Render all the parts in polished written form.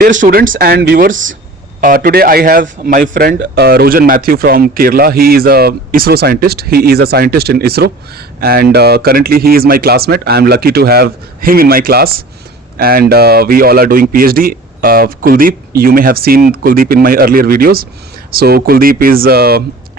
Dear students and viewers, today I have my friend Rojan Matthew from Kerala. He is a ISRO scientist. He is a scientist in ISRO, and currently he is my classmate. I am lucky to have him in my class, and we all are doing PhD. Kuldeep, you may have seen Kuldeep in my earlier videos. So Kuldeep is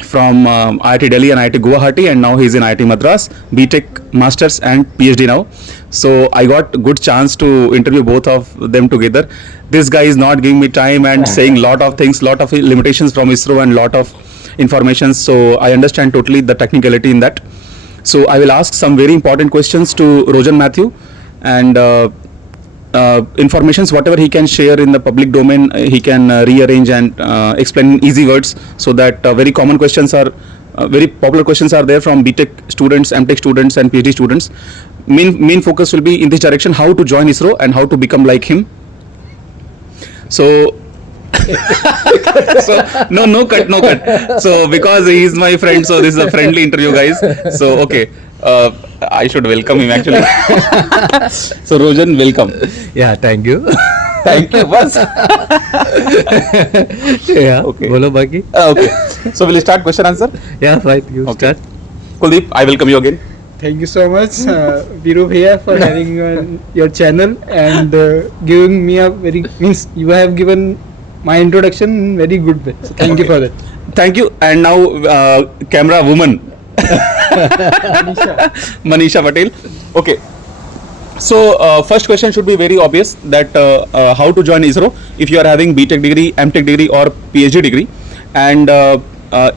from IIT Delhi and IIT Guwahati, and now he is in IIT Madras, BTech Masters and PhD now. So I got good chance to interview both of them together. This guy is not giving me time and saying lot of things, lot of limitations from ISRO and lot of information. So I understand totally the technicality in that. So I will ask some very important questions to Rojan Matthew, and informations whatever he can share in the public domain, he can rearrange and explain in easy words, so that very common questions are very popular questions are there from BTech students, MTech students and PhD students. Main focus will be in this direction: how to join ISRO and how to become like him. So so no cut. So because he is my friend, so this is a friendly interview, guys. So okay, I should welcome him actually. So Rojan, welcome. Yeah, thank you. Thank you. Bas. Yeah. Okay. Bolo baki. Okay. So will you start question answer? Yeah, fine. You Okay. start. Kuldeep, I welcome you again. Thank you so much, Viru here, for having me on your channel and giving me a you have given my introduction in very good way. So thank you for that. Thank you. And now camera woman Manisha Patel. Okay. So first question should be very obvious, that how to join ISRO if you are having BTech degree, MTech degree or PhD degree, and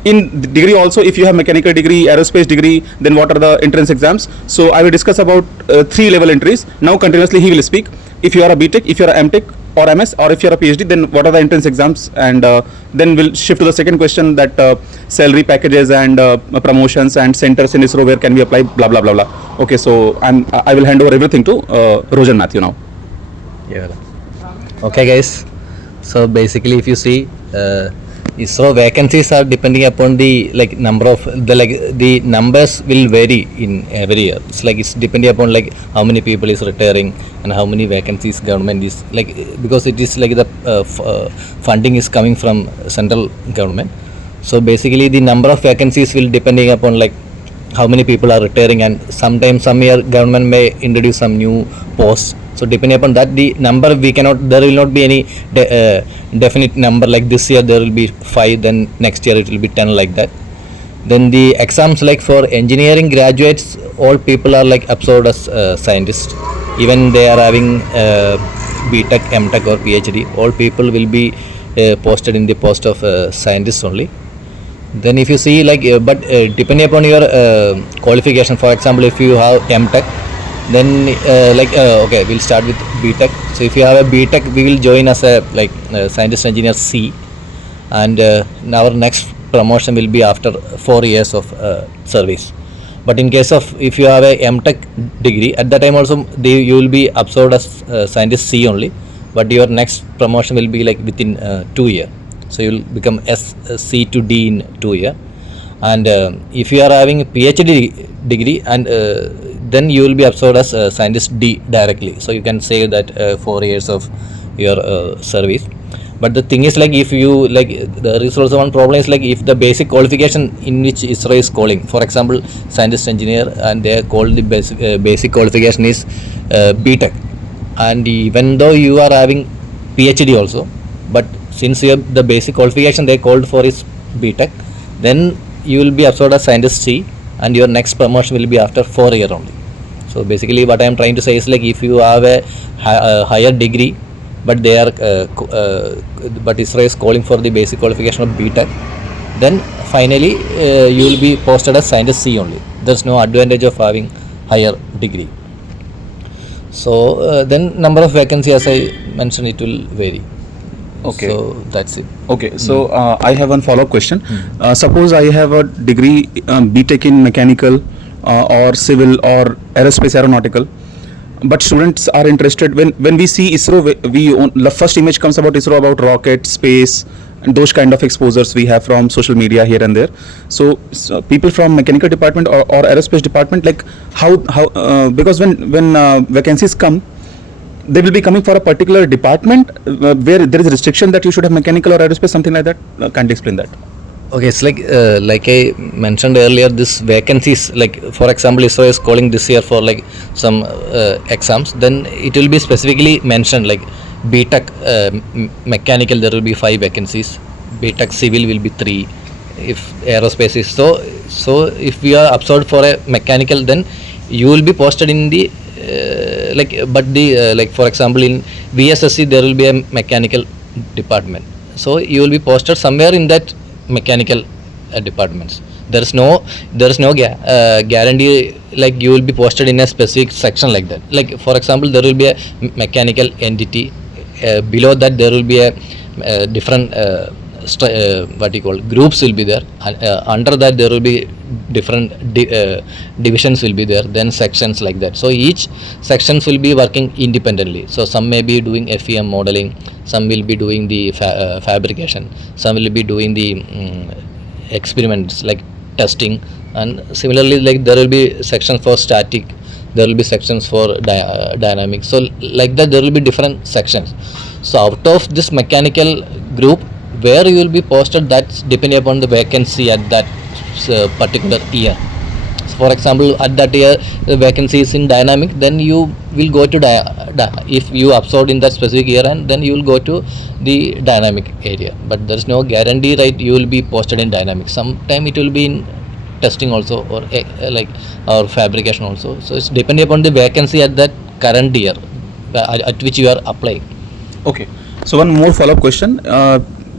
in degree also, if you have mechanical degree, aerospace degree, then what are the entrance exams. So I will discuss about 3 level entries. Now continuously he will speak. If you are a BTech, if you are a MTech or MS, or if you are a PhD, then what are the entrance exams, and then we'll shift to the second question, that salary packages and promotions and centers in ISRO where can we apply, blah blah blah blah. Okay, so I will hand over everything to Rojan Matthew now. Yeah. Okay, guys. So basically, if you see, ISRO vacancies are depending upon the number of the numbers will vary in every year. It's depending upon how many people is retiring and how many vacancies government is because it is the funding is coming from central government. So basically, the number of vacancies will depending upon how many people are retiring, and sometimes some year government may introduce some new posts. So depending upon that, the number there will not be any definite number, like this year there will be 5, then next year it will be 10, like that. Then the exams for engineering graduates, all people are absorbed as scientists. Even they are having BTech, MTech or PhD, all people will be posted in the post of scientists only. Then if you see but depending upon your qualification, for example, if you have MTech, then okay, we'll start with BTech. So if you have a BTech, we will join as a scientist engineer C, and our next promotion will be after 4 years of service. But in case of if you have a MTech degree, at that time also you will be absorbed as scientist C only, but your next promotion will be within 2 years. So you will become C to D in 2 years. And if you are having a PhD degree, and then you will be absorbed as scientist D directly. So you can say that 4 years of your service. But the thing is, if you there is also one problem is if the basic qualification in which ISRO is calling, for example, scientist engineer, and they are called the basic qualification is BTech, and even though you are having PhD also, but since you have the basic qualification they called for is BTech, then you will be absorbed as scientist C, and your next promotion will be after 4 years only. So basically what I am trying to say is if you have a higher degree, but they are but ISRO is calling for the basic qualification of BTech, then finally you will be posted as scientist C only. There's no advantage of having higher degree. So then number of vacancy, as I mentioned, it will vary. Okay. So that's it. Okay, so I have one follow-up question. Suppose I have a degree BTech in mechanical or civil or aerospace aeronautical, but students are interested when we see ISRO, the first image comes about ISRO about rocket, space, and those kind of exposures we have from social media here and there. So people from mechanical department or aerospace department, how because when vacancies come, they will be coming for a particular department where there is a restriction that you should have mechanical or aerospace, something like that. Can't you explain that? Okay, it's like I mentioned earlier, this vacancies, like for example, ISRO is calling this year for like some exams, then it will be specifically mentioned like BTech mechanical there will be 5 vacancies, BTech civil will be 3, if aerospace is so if we are absorbed for a mechanical, then you will be posted in the like for example in VSSC there will be a mechanical department, so you will be posted somewhere in that mechanical departments. There is no guarantee like you will be posted in a specific section like that. Like for example, there will be a mechanical entity, below that there will be a different what you call groups will be there, under that there will be different divisions will be there, then sections like that. So each sections will be working independently. So some may be doing FEM modeling, some will be doing the fabrication, some will be doing the experiments like testing, and similarly like there will be sections for static, there will be sections for dynamics. So like that there will be different sections. So out of this mechanical group, where you will be posted, that's depending upon the vacancy at that particular year. So for example, at that year the vacancy is in dynamic, then you will go to if you absorbed in that specific year, and then you will go to the dynamic area. But there is no guarantee right you will be posted in dynamic. Sometime it will be in testing also, or or fabrication also. So it's depending upon the vacancy at that current year at which you are applying. Okay. So one more follow-up question.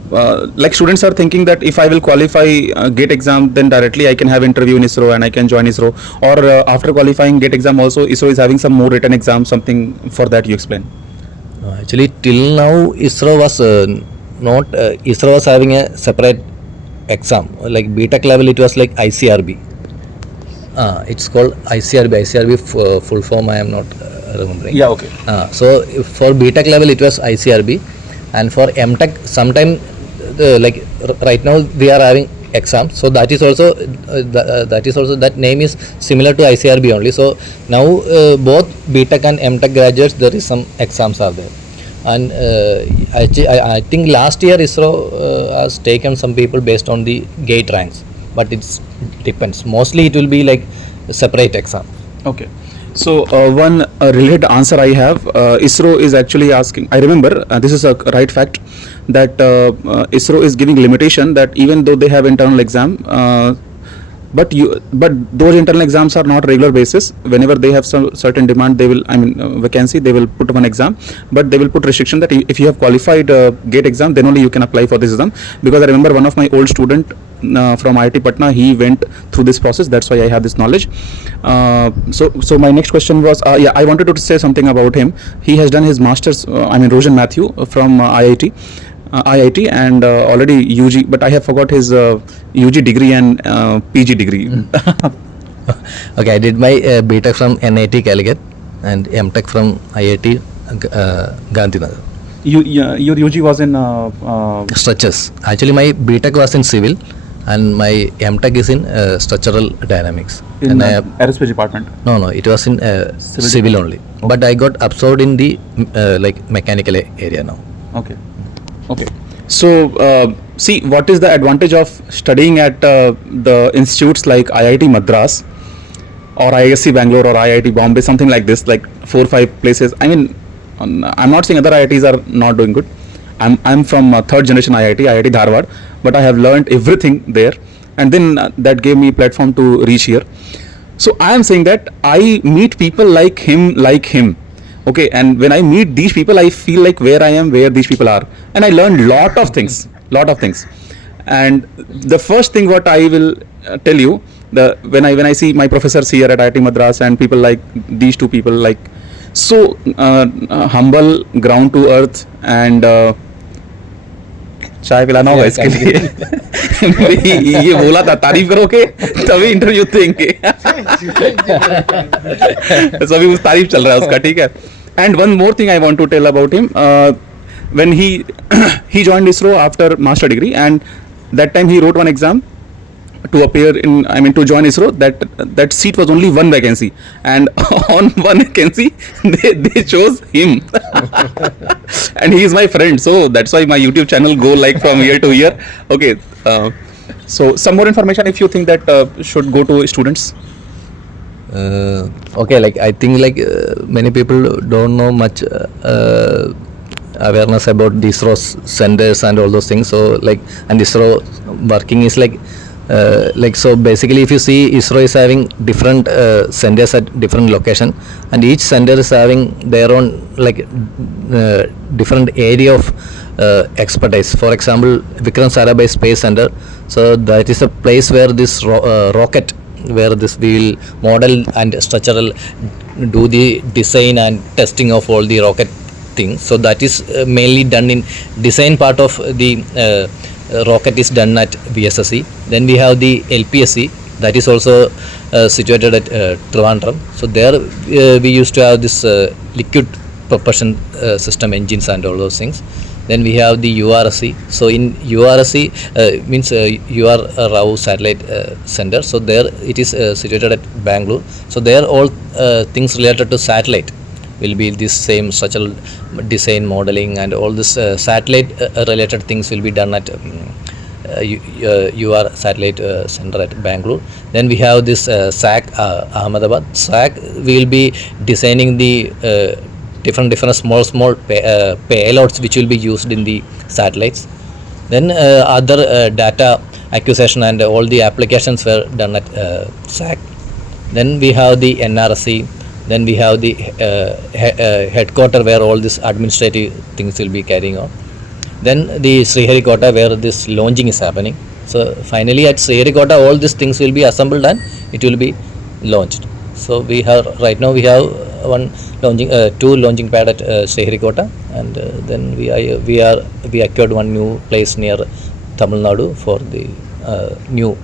Like students are thinking that if I will qualify GATE exam, then directly I can have interview in ISRO and I can join ISRO, or after qualifying GATE exam also ISRO is having some more written exam, something for that you explain. Actually till now ISRO was not ISRO was having a separate exam, like BTech level it was like ICRB. It's called ICRB full form I am not remembering. Yeah, okay. So for BTech level it was ICRB, and for MTech sometime like right now we are having exams, so that is also that name is similar to ICRB only. So now both BTech and MTech graduates there is some exams are there, and I think last year ISRO has taken some people based on the GATE ranks, but it depends. Mostly it will be like a separate exam. Okay. So one related answer I have, ISRO is actually asking, I remember this is a right fact, that ISRO is giving limitation that even though they have internal exam, but those internal exams are not regular basis. Whenever they have some certain demand, they will, vacancy, they will put one exam, but they will put restriction that if you have qualified GATE exam, then only you can apply for this exam. Because I remember one of my old student from IIT Patna, he went through this process. That's why I have this knowledge. So my next question was, I wanted to say something about him. He has done his masters, Rojan Matthew from IIT and already UG, but I have forgot his UG degree and PG degree. Okay, I did my BTech from NIT Calicut and MTech from IIT Gandhinagar. Your UG was in Structures. Actually, my BTech was in civil, and my MTech is in structural dynamics. in and aerospace department. No, it was in civil only. But I got absorbed in the like mechanical area now. Okay. So see, what is the advantage of studying at the institutes like IIT Madras or ISC Bangalore or IIT Bombay, something like this, like 4 or 5 places? I'm not saying other IITs are not doing good. I'm from third generation IIT Dharwad, but I have learned everything there, and then that gave me platform to reach here. So I am saying that I meet people like him. Okay, and when I meet these people, I feel like where I am, where these people are, and I learned lot of things. And the first thing what I will tell you, when I see my professors here at IIT Madras and people like these two people, like so humble, ground to earth, and चाय पिलाना होगा इसके लिए ये बोला था, तारीफ करोगे तभी इंटरव्यू देंगे. सभी उस तारीफ चल रहा है उसका, ठीक है. And one more thing I want to tell about him, when he joined ISRO after master degree, and that time he wrote one exam to appear in, I mean, to join ISRO, that seat was only one vacancy, and on one vacancy they chose him. And he is my friend, so that's why my YouTube channel go like from year to year. Okay, so some more information if you think that should go to students. Okay, like I think like many people don't know much awareness about the ISRO centers and all those things. So like, and ISRO working is like so basically if you see, ISRO is having different centers at different location, and each center is having their own like different area of expertise. For example, Vikram Sarabhai Space Center, so that is a place where this rocket, where this we will model and structural, do the design and testing of all the rocket things. So that is mainly done in design part of the rocket is done at VSSC. Then we have the LPSC, that is also situated at Trivandrum. So there we used to have this liquid propulsion system engines and all those things. Then we have the URSC. So in URSC means UR Rao Satellite Center. So there it is situated at Bangalore. So there all things related to satellite will be this same structural design, modeling, and all this satellite related things will be done at UR Satellite Center at Bangalore. Then we have this SAC Ahmedabad. SAC we will be designing the different small payloads which will be used in the satellites. Then other data acquisition and all the applications were done at SAC. Then we have the NRSC. Then we have the headquarter where all this administrative things will be carrying on. Then the Sriharikota where this launching is happening. So finally at Sriharikota all these things will be assembled and it will be launched. So we have right now we have two launching pad at Sriharikota, and then we acquired one new place near Tamil Nadu for the new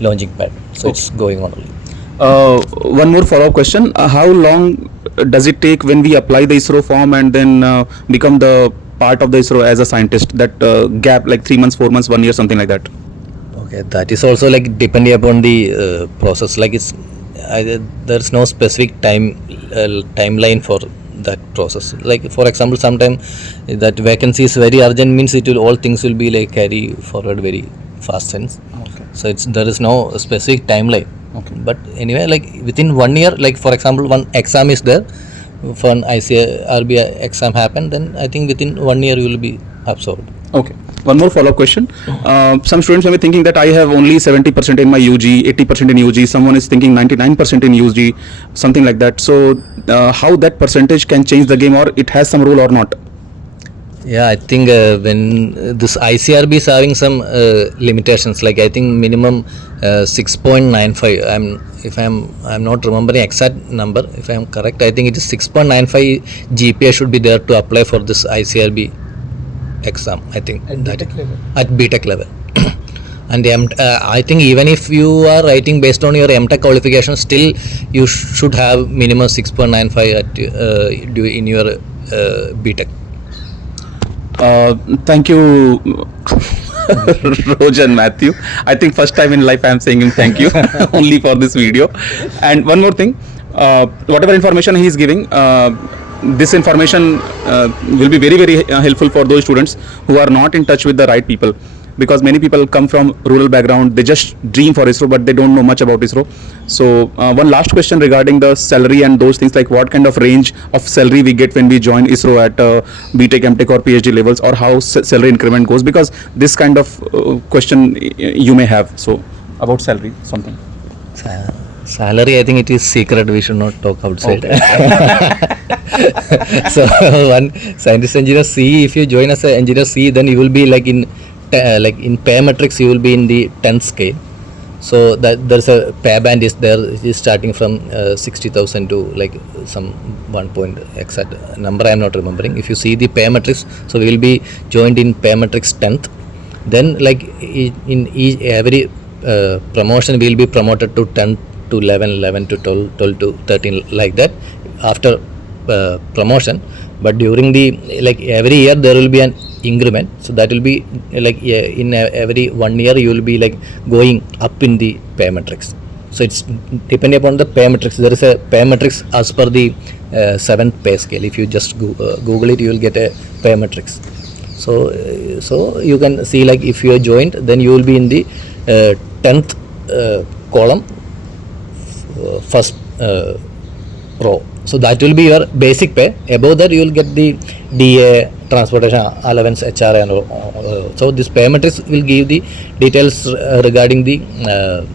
launching pad. So it's going on only. One more follow-up question. How long does it take when we apply the ISRO form and then become the part of the ISRO as a scientist? That gap, like 3 months, 4 months, 1 year, something like that. Okay, that is also like depending upon the process. Like it's there is no specific timeline for that process. Like for example, sometime that vacancy is very urgent means it will all things will be like carry forward very fast sense. Okay. So there is no specific timeline. Okay. But anyway, like within 1 year, like for example, one exam is there, for an ICRB exam happen, then I think within 1 year you will be absorbed. Okay. One more follow-up question. Some students may be thinking that I have only 70% in my UG, 80% in UG. Someone is thinking 99% in UG, something like that. So how that percentage can change the game, or it has some role or not? Yeah, I think when this ICRB is having some limitations, like I think minimum 6.95. I'm not remembering exact number. If I am correct, I think it is 6.95 GPA should be there to apply for this ICRB exam. I think at BTech level. At BTech level. And I think even if you are writing based on your MTech qualification, still you should have minimum 6.95 in your BTech. Thank you, Rojan Matthew. I think first time in life I am saying him thank you only for this video. And one more thing, whatever information he is giving, this information will be very helpful for those students who are not in touch with the right people, because many people come from rural background, they just dream for ISRO but they don't know much about ISRO. So one last question regarding the salary and those things, like what kind of range of salary we get when we join ISRO at BTech, MTech or PhD levels, or how salary increment goes, because this kind of question you may have. So about salary, something. Salary, I think it is secret. We should not talk outside. Okay. So one scientist engineer C, if you join as an engineer C, then you will be like in pay matrix, you will be in the 10th scale. So that there's a pay band is there. It is starting from 60,000 to like some 1 point exact number I am not remembering. If you see the pay matrix, so we will be joined in pay matrix 10th. Then like in every promotion we will be promoted to 10 to 11, 11 to 12, 12 to 13, like that. After promotion, But during the like every year there will be an increment, so that will be like in every 1 year you will be like going up in the pay matrix. So it's depending upon the pay matrix. There is a pay matrix as per the 7th pay scale. If you just Google it, you will get a pay matrix. So you can see like if you are joined, then you will be in the 10th column, first row. So that will be your basic pay. Above that you will get the DA, transportation allowance, HR and all. So this pay matrix will give the details regarding the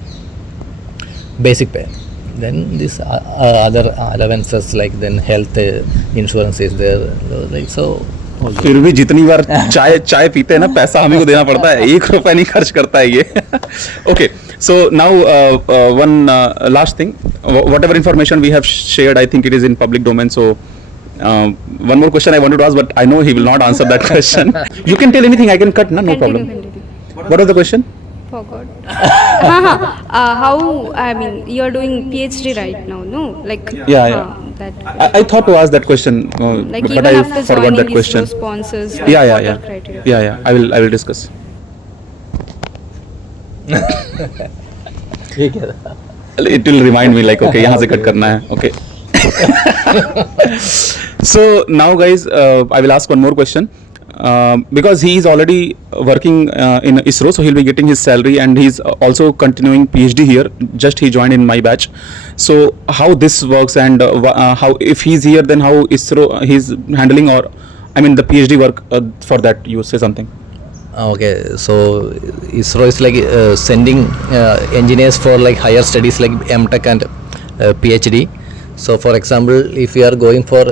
basic pay. Then this other allowances like then health insurance is there, like so. फिर भी जितनी बार चाय पीते हैं ना, पैसा हमें को देना पड़ता है, 1 रुपया नहीं खर्च करता है ये. Okay, so now one last thing, whatever information we have shared, I think it is in public domain. So one more question I wanted to ask, but I know he will not answer that question. You can tell anything, I can cut, no problem. What was the question? Forgot. How, I mean, you're doing PhD right now, no? Like, Yeah. that. I thought to ask that question, Like but even I after forgot joining that question. ISRO sponsors, like Yeah. what are criteria? Yeah. I will discuss. It will remind me like, okay, यहाँ से cut करना है. Okay. So now guys, I will ask one more question. Because he is already working in ISRO, so he'll be getting his salary, and he's also continuing PhD here. Just he joined in my batch. So how this works, and how, if he's here, then how ISRO he's handling, or I mean the PhD work for that. You say something. Okay, so ISRO is like sending engineers for like higher studies like MTech and PhD. So for example, if you are going for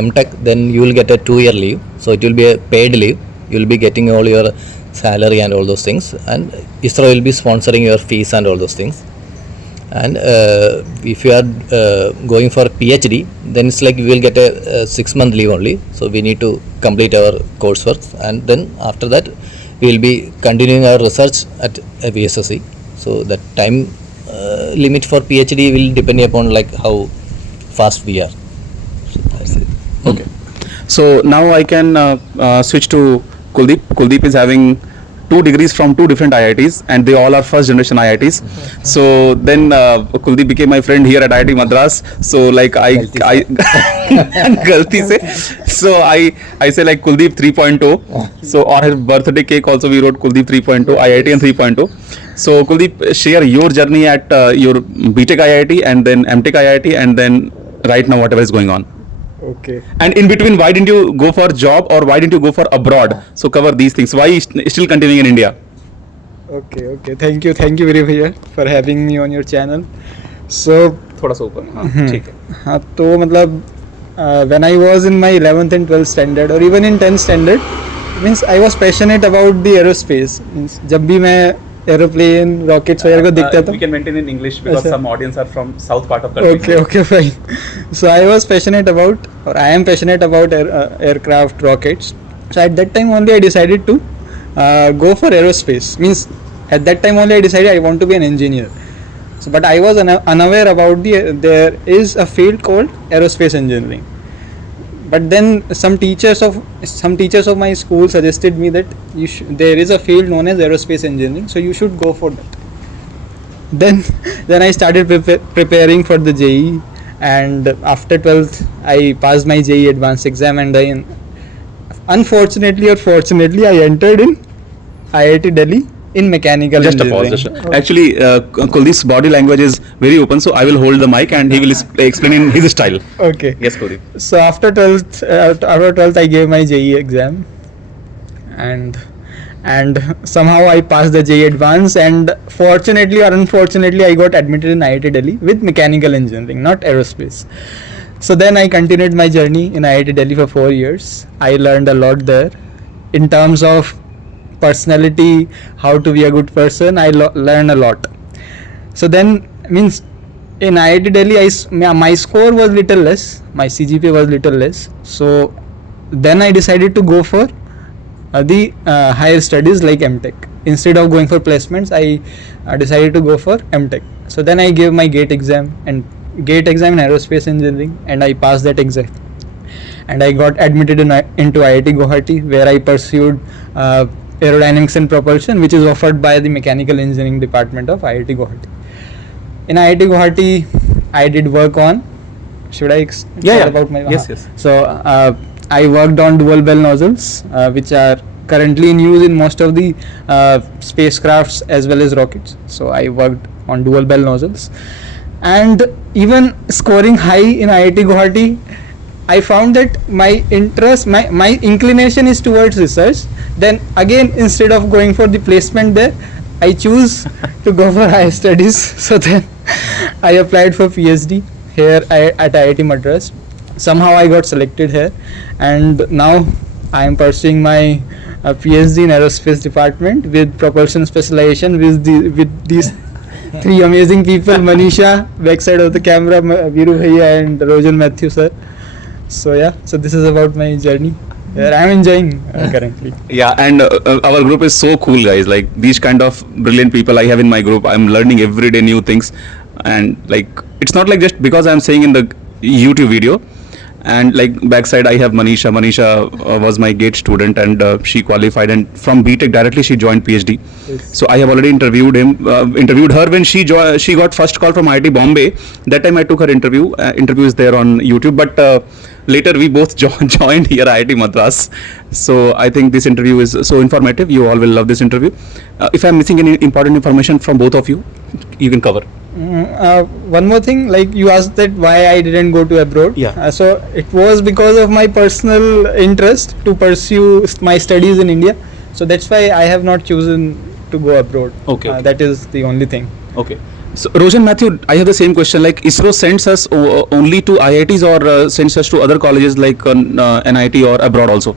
MTech, then you will get a 2-year leave. So it will be a paid leave. You will be getting all your salary and all those things, and ISRO will be sponsoring your fees and all those things. And if you are going for PhD, then it's like we will get a 6-month leave only. So we need to complete our coursework, and then after that we will be continuing our research at VSSC. So that time limit for PhD will depend upon like how fast we are. So that's it. Okay. So now I can switch to Kuldeep. Kuldeep is having 2 degrees from 2 different IITs, and they all are first generation IITs. So then Kuldeep became my friend here at IIT Madras. So like I galti se. So I say like Kuldeep 3.0. So on his birthday cake also we wrote Kuldeep 3.0, IIT and 3.0. So Kuldeep, share your journey at your BTech IIT and then MTech IIT, and then right now whatever is going on. Okay. And in between, why didn't you go for job, or why didn't you go for abroad? So cover these things. Why still continuing in India? Okay. Thank you, Viru bhaiya, for having me on your channel. So थोड़ा सा ऊपर. हाँ, ठीक है. हाँ, तो मतलब when I was in my 11th and 12th standard, or even in 10th standard, means I was passionate about the aerospace. Means जब भी मैं aeroplane, rockets वगैरह को देखता था. We can maintain in English because अच्छा. some audience are from south part of country. Okay, fine. So I was passionate about, or I am passionate about aircraft, rockets. So at that time only I decided to go for aerospace. Means at that time only I decided I want to be an engineer. So, but I was unaware about there is a field called aerospace engineering. But then some teachers of my school suggested me that there is a field known as aerospace engineering, so you should go for that. Then I started preparing for the JEE, and after 12th I passed my JEE advanced exam, and I unfortunately or fortunately I entered in IIT Delhi in mechanical engineering. Just a pause. Actually, Kuldeep's body language is very open, so I will hold the mic and he will explain in his style. Okay. Yes, Kuldeep. So after 12th I gave my JEE exam, and somehow I passed the JEE advance, and fortunately or unfortunately I got admitted in IIT Delhi with mechanical engineering, not aerospace. So then I continued my journey in IIT Delhi for 4 years. I learned a lot there in terms of personality, how to be a good person. I learned a lot. So then means in IIT Delhi my score was little less, my CGPA was little less. So then I decided to go for the higher studies like MTech. Instead of going for placements, I decided to go for MTech. So then I gave my GATE exam in aerospace engineering, and I passed that exam. and I got admitted into IIT Guwahati, where I pursued aerodynamics and propulsion, which is offered by the mechanical engineering department of IIT Guwahati. In IIT Guwahati, I did work on. Should I Yeah. about my Yes. So I worked on dual bell nozzles, which are currently in use in most of the spacecrafts as well as rockets. So I worked on dual bell nozzles, and even scoring high in IIT Guwahati, I found that my interest, my inclination is towards research. Then again, instead of going for the placement there, I choose to go for higher studies. So then I applied for PhD here at IIT Madras. Somehow I got selected here, and now I am pursuing my PhD in Aerospace department with propulsion specialization with these three amazing people: Manisha, backside of the camera, Viru bhaiya, and Rojan Matthew sir. So yeah, so this is about my journey. I am enjoying currently. Yeah, and our group is so cool, guys. Like these kind of brilliant people I have in my group. I'm learning every day new things, and like it's not like just because I'm saying in the YouTube video. And like backside I have Manisha. Manisha was my GATE student, and she qualified, and from BTech directly she joined PhD. Yes. So I have already interviewed her when she got first call from IIT Bombay. That time I took her interview. Interview is there on YouTube, but later we both joined here IIT Madras. So I think this interview is so informative. You all will love this interview. If I'm missing any important information from both of you, you can cover. One more thing, like you asked that why I didn't go to abroad. Yeah. So it was because of my personal interest to pursue my studies in India. So that's why I have not chosen to go abroad. Okay. That is the only thing. Okay. So Rojan Matthew, I have the same question. Like ISRO sends us only to IITs or sends us to other colleges like NIT or abroad also?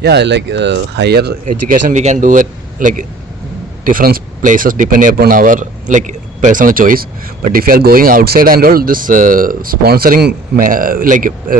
Yeah, like higher education we can do it like different places depending upon our like personal choice. But if you are going outside and all, this sponsoring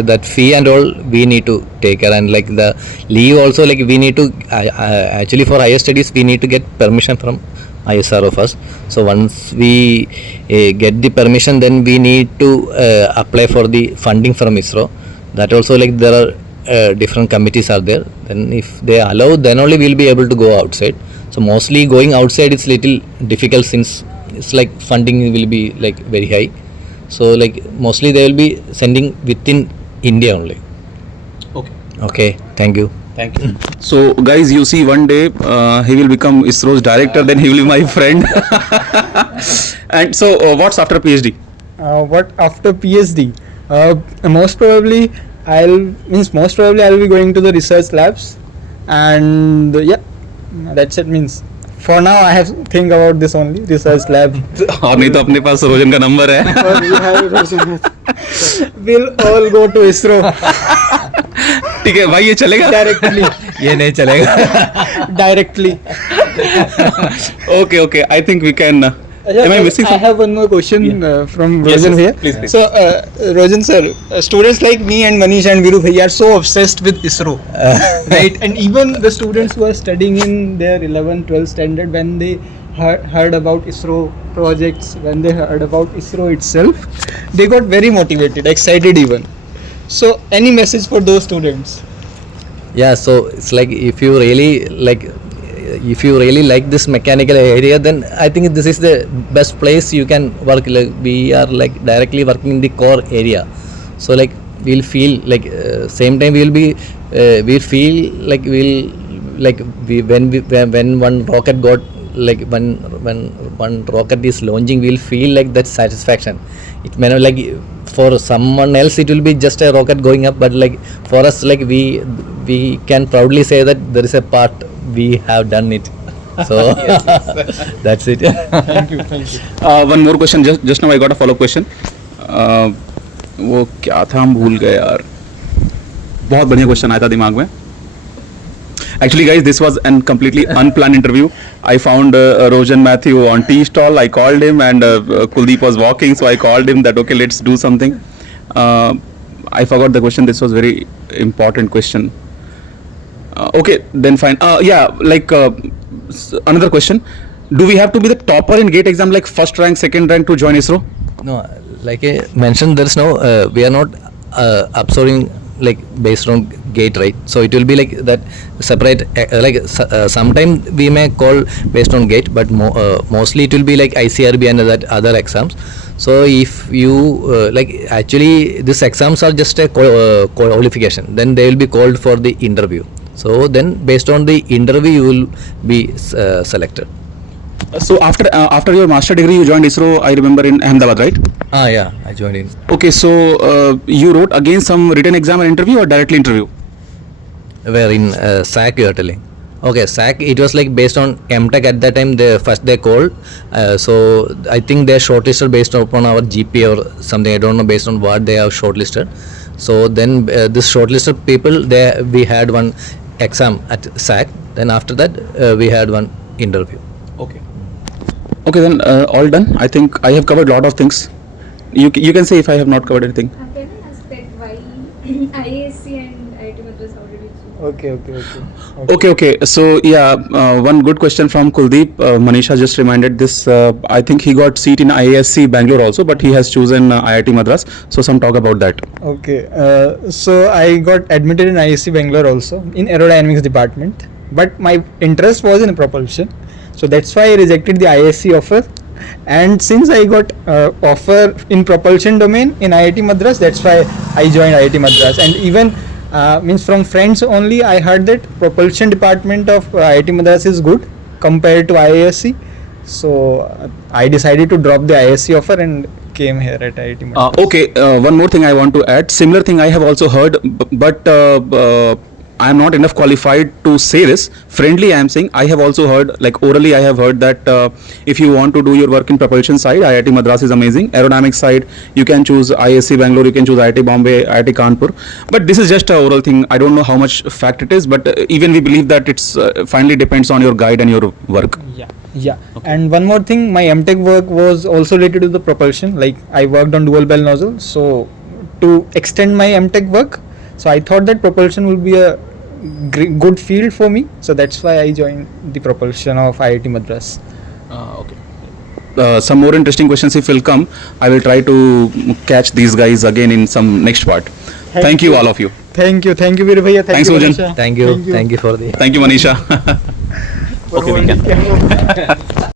that fee and all we need to take care, and like the leave also, like we need to actually for higher studies we need to get permission from ISRO first. So once we get the permission, then we need to apply for the funding from ISRO. That also, like there are different committees are there. Then if they allow, then only we will be able to go outside. So mostly going outside is little difficult since it's like funding will be like very high. So like mostly they will be sending within India only. Okay. Okay, thank you. Thank you. So guys, you see one day he will become ISRO's director, then he will be my friend. And so what's after PhD? What after PhD? Most probably I'll be going to the research labs, and yeah, that's it. Means for now I have to think about this only, research lab. और नहीं तो अपने पास रोजन का number है. Or we have we'll all go to ISRO ठीक है भाई, ये चलेगा? directly. ये नहीं चलेगा. Directly. Okay. I think we can. Am I missing I something? have one more question from Yes, Rojan here. please. So, Rojan sir, students like me and Manish and Viru bhaiya are so obsessed with ISRO, right? And even the students who are studying in their 11th, 12th standard, when they heard about ISRO projects, when they heard about ISRO itself, they got very motivated, excited even. So, any message for those students? Yeah, so it's like if you really like this mechanical area, then I think this is the best place you can work. Like we are like directly working in the core area, so like we'll feel like same time we'll feel like when one rocket got like when one rocket is launching, we'll feel like that satisfaction. It may not like for someone else it will be just a rocket going up, but like for us, like we can proudly say that there is a part we have done it. So that's it. Thank you. One more question. Just now I got a follow-up question. वो क्या था, हम भूल गए यार. बहुत बढ़िया question आया था दिमाग में. Actually, guys, this was a completely unplanned interview. I found Rojan Matthew on tea stall. I called him, and Kuldeep was walking, so I called him that okay, let's do something. I forgot the question. This was very important question. Okay, then fine. Another question. Do we have to be the topper in GATE exam, like first rank, second rank, to join ISRO? No, like I mentioned, there is no we are not absorbing like based on gate, right? So it will be like that separate, sometime we may call based on gate, but mostly it will be like ICRB and that other exams. So if you actually these exams are just a qualification, then they will be called for the interview. So then based on the interview you will be selected. So after your master degree, you joined ISRO, I remember, in Ahmedabad, right? Yeah, I joined in. Okay, so you wrote again some written exam and interview or directly interview? Where in SAC you are telling? Okay, SAC, it was like based on MTech at that time. They called, so I think they shortlisted based upon our GPA or something. I don't know based on what they have shortlisted. So then this shortlisted people, we had one exam at SAC. Then after that we had one interview. Okay. Okay, then all done. I think I have covered a lot of things. You can say if I have not covered anything. Can I ask that why IASC and IIT Madras, how did you choose? Okay. So yeah, one good question from Kuldeep. Manisha just reminded this. I think he got seat in IASC Bangalore also, but he has chosen IIT Madras. So some talk about that. Okay, so I got admitted in ISC Bangalore also in aerodynamics department, but my interest was in propulsion, so that's why I rejected the ISC offer. And since I got offer in propulsion domain in IIT Madras, that's why I joined IIT Madras. And even means from friends only, I heard that propulsion department of IIT Madras is good compared to IISc. So I decided to drop the ISC offer and came here at IIT Madras. Okay, one more thing I want to add. Similar thing I have also heard, but I am not enough qualified to say this. Friendly, I am saying I have also heard, like orally, I have heard that if you want to do your work in propulsion side, IIT Madras is amazing. Aerodynamics side, you can choose ISC Bangalore, you can choose IIT Bombay, IIT Kanpur. But this is just a oral thing. I don't know how much fact it is, but even we believe that it's finally depends on your guide and your work. Yeah. Okay. And one more thing, my MTech work was also related to the propulsion. Like I worked on dual bell nozzle. So to extend my MTech work, so I thought that propulsion will be a good field for me. So that's why I joined the propulsion of IIT Madras. Okay. Some more interesting questions if will come. I will try to catch these guys again in some next part. Thank you all of you. Thank you, Viru bhaiya. Thanks, you, Ojan. Manisha. Thank you for the. Thank you, Manisha. Okay, we can.